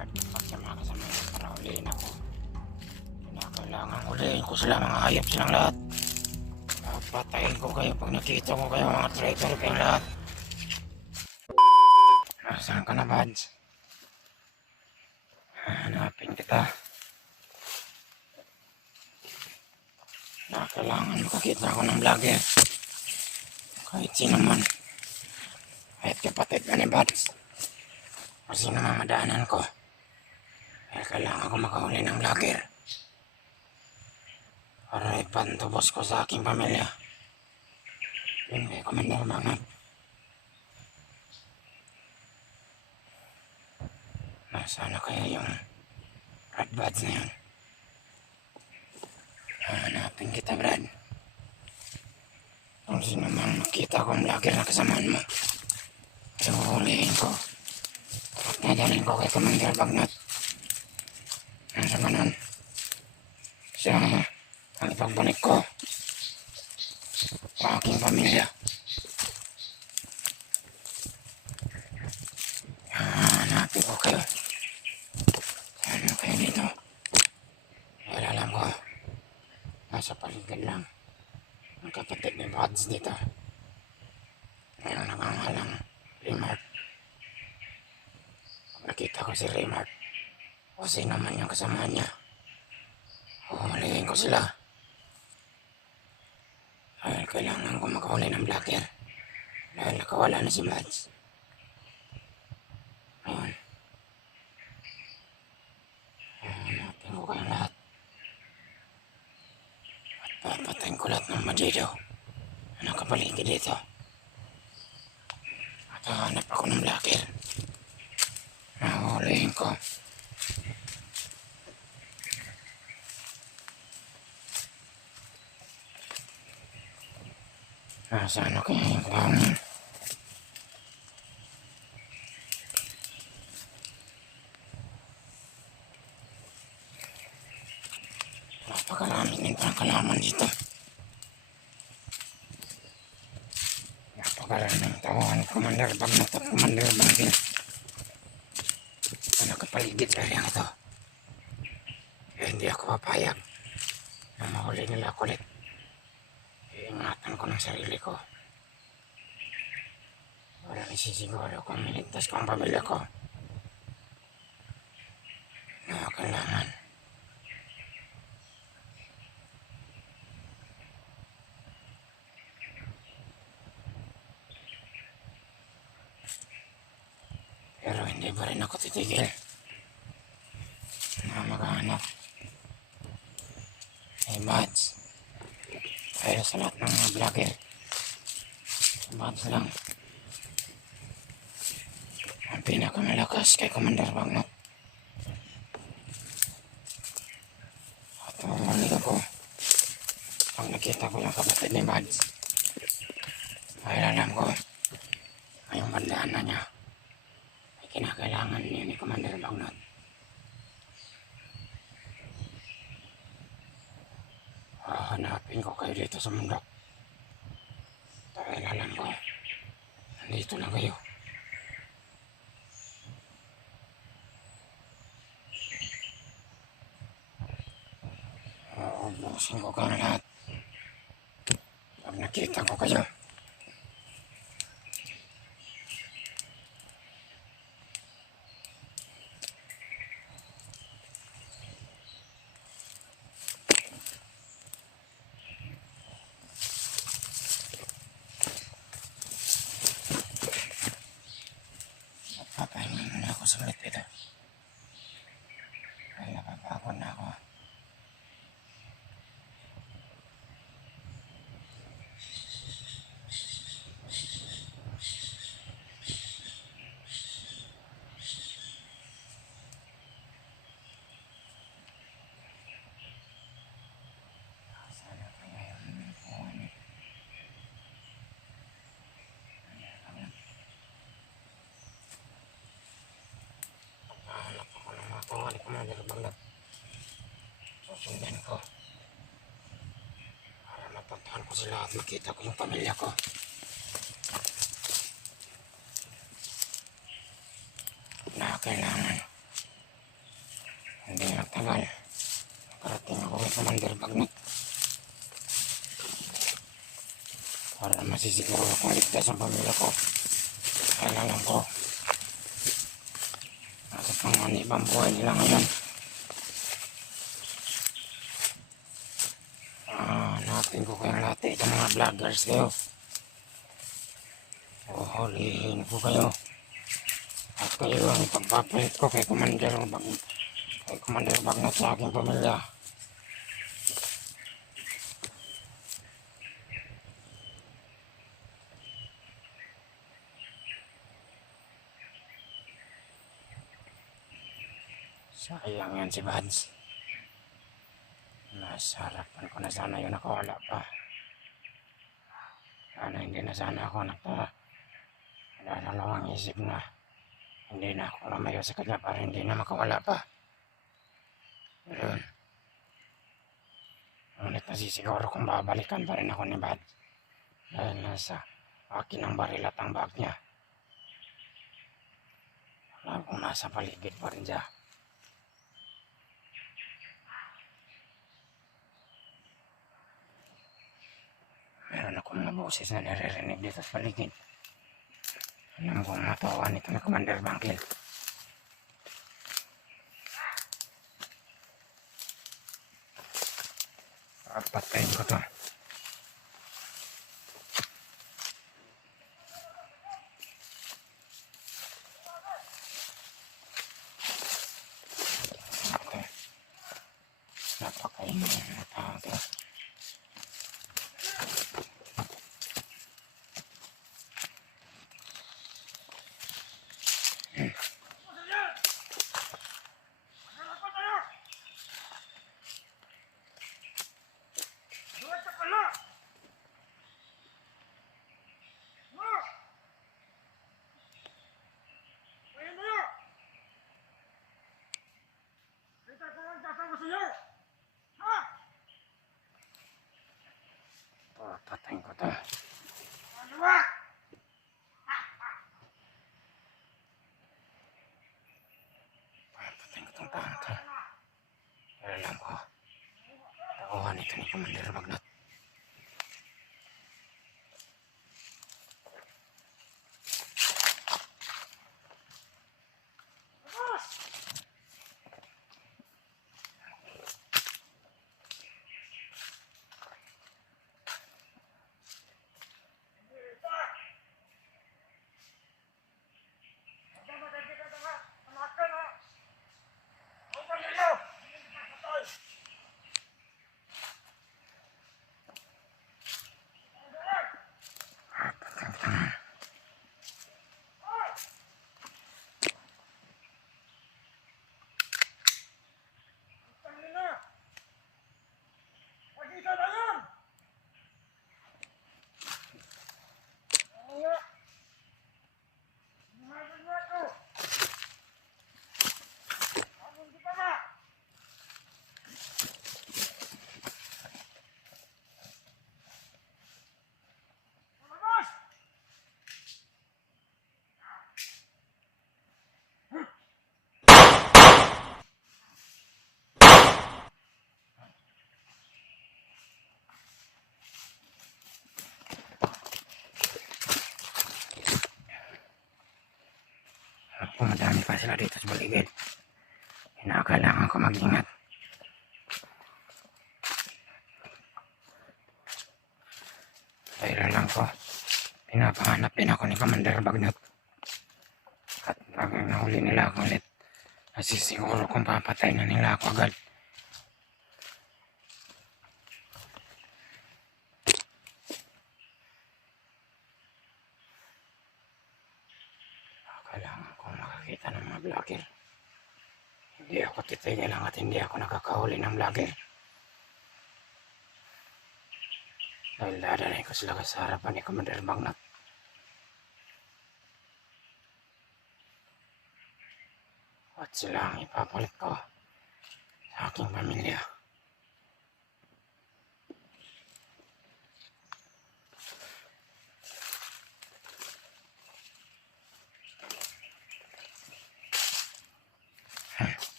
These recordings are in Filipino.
Remart pag sa mga kasama ko para ulihin ako. Kailangan ulihin ko sila, mga hayop silang lahat. Papatayin ko kayo pag nakita ko kayo, mga traitor kayong lahat. Nasaan ka na, Bads? Hanapin kita. Kailangan makakita ako ng vlogger. Kahit sino man. Kahit kapatid ka ni Bads. O sino mang madaanan ko. Kaya kailangan ko makahuli ng vlogger. Para ipantubos ko sa aking pamilya. Yun kay Commander Bangat. Nasaan na kaya yung Red Buds na yun? Hanapin kita, Brad. Kung sino mang makita kong vlogger na kasamaan mo, huhulihin ko. At nadalhin ko kay Commander Bangat. Sa ganun, siya ang ipagbalik ko sa aking pamilya. Hanapin ko kayo. Ano kayo dito? Dahil alam ko, nasa paligid lang ang kapatid ni Buds dito. Ngayon nangangalang Remart. Pag nakita ko si Remart o sino man yung kasama niya, huhulihin ko sila. Dahil kailangan ko makahuli ng vlogger. Dahil nakawala na si Buds. Ngayon, hanapin ko kayong lahat. At papatayin ko lahat ng madido na nakapaligid dito. At hahanap ako ng vlogger. Nahuhulihin ko. Nasaan na kaya yung kuhangin? Napakarami din parang kalaman dito. Napakaraming tauhan, Commander Bangat at Commander Bangat. Na nakapaligid na rin ito. Kaya hindi ako papayag na mahuli nila ako ulit. Iingatan ko ng sarili ko. Para nasisiguro kung miligtas ko ang pamilya ko. Na kailangan. Pero hindi pa rin ako titigil na maghahanap ni Buds. Dahil sa lahat ng mga vlogger, si Buds lang ang pinakamalakas kay Commander Bangat. At huhulit ako pag nakita ko yung kapatid ni Buds. Dahil alam ko ngayong bandaan na niya ay kinakailangan niya ni Commander Bangat. Hahanapin ko kayo dito sa mundo. Dahil alam ko, nandito lang kayo. Uubusin ko kayo lahat. Pag nakita ko kayo. Papahinga muna ako saglit dito. Dahil napapagod na ako. Sana kaya yung buwan eh. Hanap ako ng mga tuwa ni Commander Bangat. Susundan ko. Para mapuntahan ko sila at makita ko yung pamilya ko. Na kailangan matagal. Nakarating ako kay Commander Bagnot. Para masisiguro akong ligtas ang pamilya ko. Kaya alam ko, nasa panganibang buhay nila ngayon. Hanapin ko kayong lahat itong mga vloggers kayo. Hulihin ko kayo. At kayo ang ipagpapalit ko kay Commander Bagnot sa aking pamilya. Sayang yan si Bads. Nasa harapan ko na sana yun, nakawala pa. Sana hindi na sana ako nadalawang isip na hindi na ako lumayo sa kanya para hindi na makawala pa. Pero yun, ngunit nasisiguro kung babalikan pa rin ako ni Bads. Dahil nasa akin ang baril at ang bag niya. Alam kong nasa paligid pa rin siya. Meron akong mga boses na naririnig dito sa paligid. Alam kong matawa nito ni Commander Bangkil. Patayin ko to. Napakaingay na tao to. Patayin ko to. Patayin ko tong taong to. Pero alam ko, tauhan ito ni Commander Bagnot. Kung madami pa sila dito sa baligid, kailangan ko mag-ingat. Dahil alam ko, pinapahanap din ako ni Commander Bagnot. At pag nahuli nila ako ulit, nasisiguro kung papatay na nila ako agad. Kailangan ko makakita ng mga vlogger. Hindi ako titigil lang at hindi ako nakakahuli ng vlogger. Dahil dadalhin ko sila sa harapan ni Commander Bagnot. At sila ang ipapalit ko sa aking pamilya.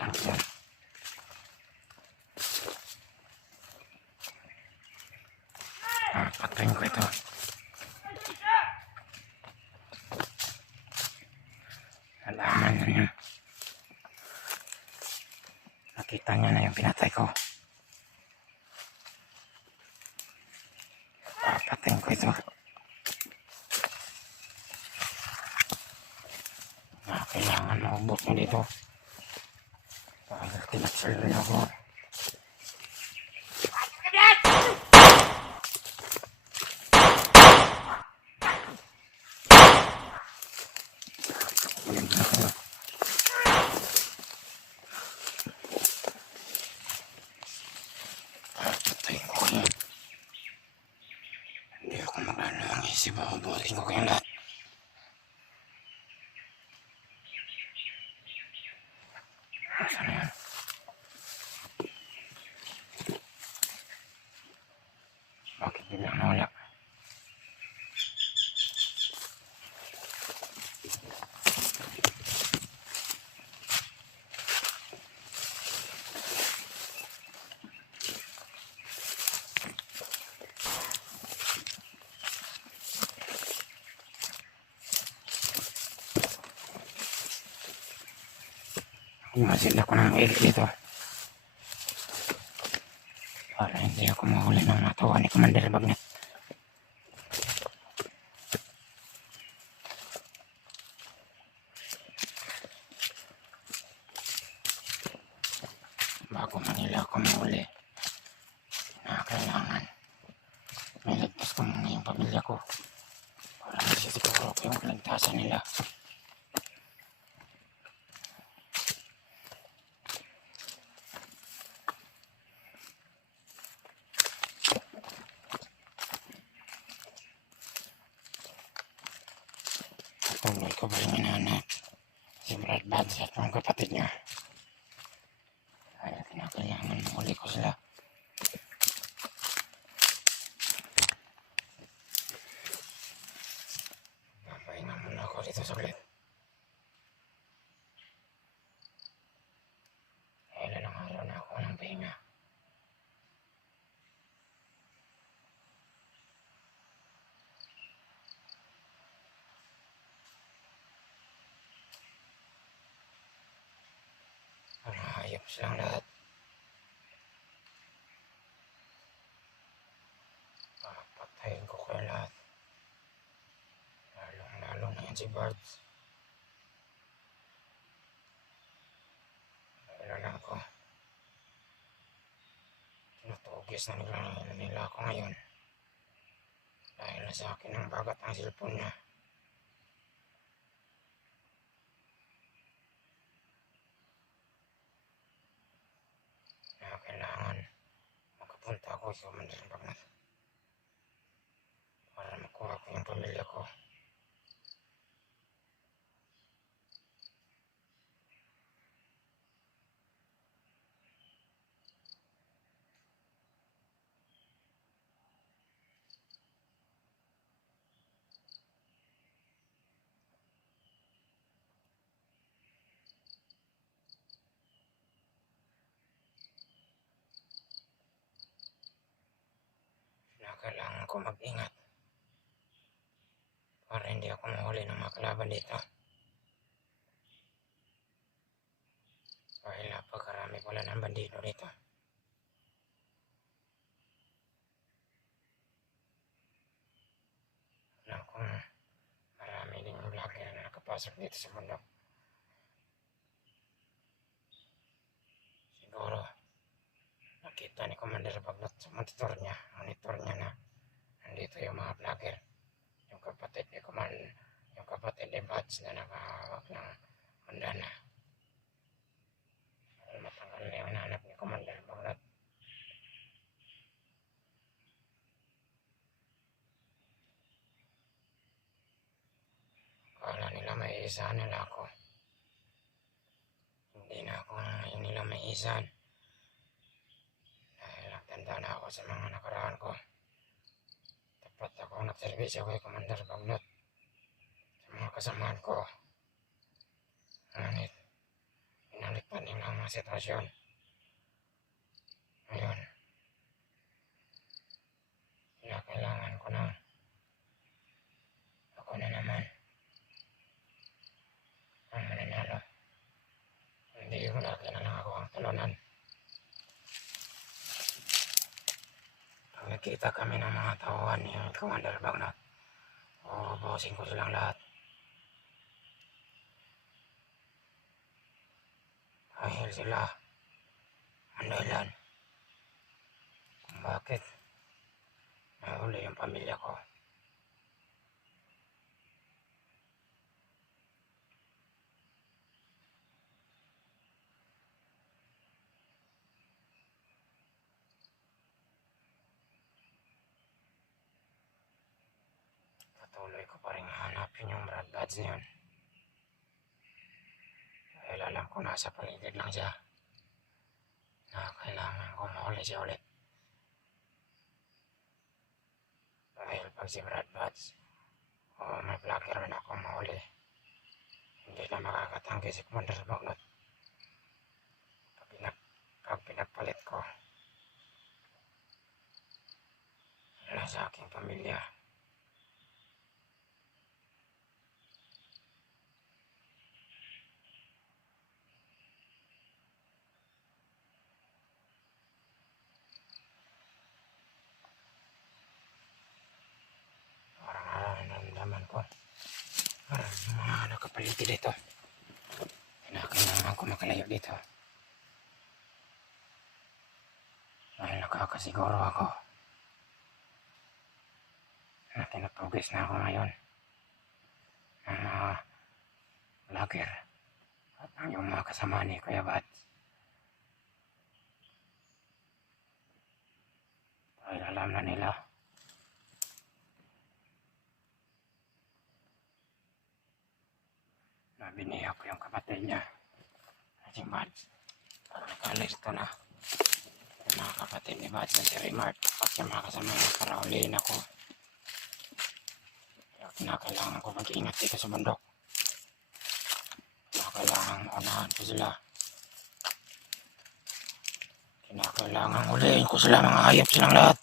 lang yan. Patayin ko ito. Alaman na niya. Nakita niya na yung pinatay ko. Patayin ko ito. Kailangan maubos niya dito. Dahil tinapsal ako. Patayin ko kayo. Hindi ako maglalawang isip. Mabubutin ko kayong lahat. Saan na yan? Bakit biglang nawala? Umasin ako ng ilik dito. Para hindi ako mahuli ng natawa ni Commander Bagnet. Bago Manila ako mahuli, na kailangan may ligtas ko muna yung pamilya ko. Para nasisiguro ko yung kaligtasan nila. Patuloy ko ba yung hinahanap si Brad Buds at mga kapatid niya. Kaya kinakailangan mahuli ko sila. Papahinga muna ako dito saglit. Ilan ang araw na ako ng pahinga. Hayop silang lahat. Papatayin ko kayo lahat. Lalong-lalo na yan si Bards. Alam ko. Tinutugis na nila ako ngayon. Dahil na sa akin ang bagat ang cellphone niya. Kailangan makapunta ako sa Commander Bagnet para makuha ko yung pamilya ko. Kailangan ko mag-ingat para hindi ako mahuli ng mga kalaban dito. Dahil napakarami pala ng bandido dito. Alam kong marami din yung vlogger na nakapasok dito sa bundok. Siguro nakita ni Commander Bagnet sa monitor niya na nandito yung mga vlogger. Yung kapatid ni yung kapatid ni Bats na nakahawak ng bandana. Matanggal na yung hinahanap ni Commander Bagnet. Akala nila may isa nila ako. Hindi na ako ngayon nila may isan. Dahil nagtanda na ako sa mga nakaraan ko. Tapat ako nagservisyo kay Commander Bagnet sa mga kasamaan ko. Ngunit, pinalik pa kanilang mga sitwasyon. Ngayon, kailangan ko na ako na naman ang mananalo. Hindi ko lagi na lang ako ang talunan. Pag nakita kami ng mga tauhan ni Commander Bagnat, ubusin ko silang lahat. Dahil sila ang dahilan kung bakit nahuli yung pamilya ko. Patuloy ko pa rin hanapin yung Brad Buds na yun. Dahil alam ko nasa paligid lang siya na kailangan ko mahuli siya ulit. Dahil pag si Brad Buds may vlogger man ako mahuli, hindi na makakatanggi si Commander Bagnat. Pag pinagpalit ko wala sa aking pamilya. Naman ko parang mga nakapaligid dito. Kailangan ko makalayo dito dahil nakakasiguro ako na pinapugis na ako ngayon ng mga vlogger at ang yung mga kasama ni Kuya Buds. Dahil alam na nila na biniyak ko yung kapatid niya at yung Buds. Pag nakalisto na yung mga kapatid ni Buds na si Raymart at yung mga kasama niya para ulihin ako, kailangan ko mag-iingat dito sa bundok. Kailangan maunahan ko sila. Kailangan ulihin ko sila, mga hayop silang lahat.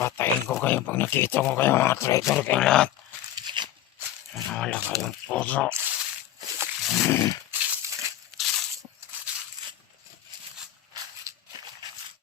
Patayin ko kayo pag nakita ko kayo, mga traitor kayong lahat. Wala kayong puso.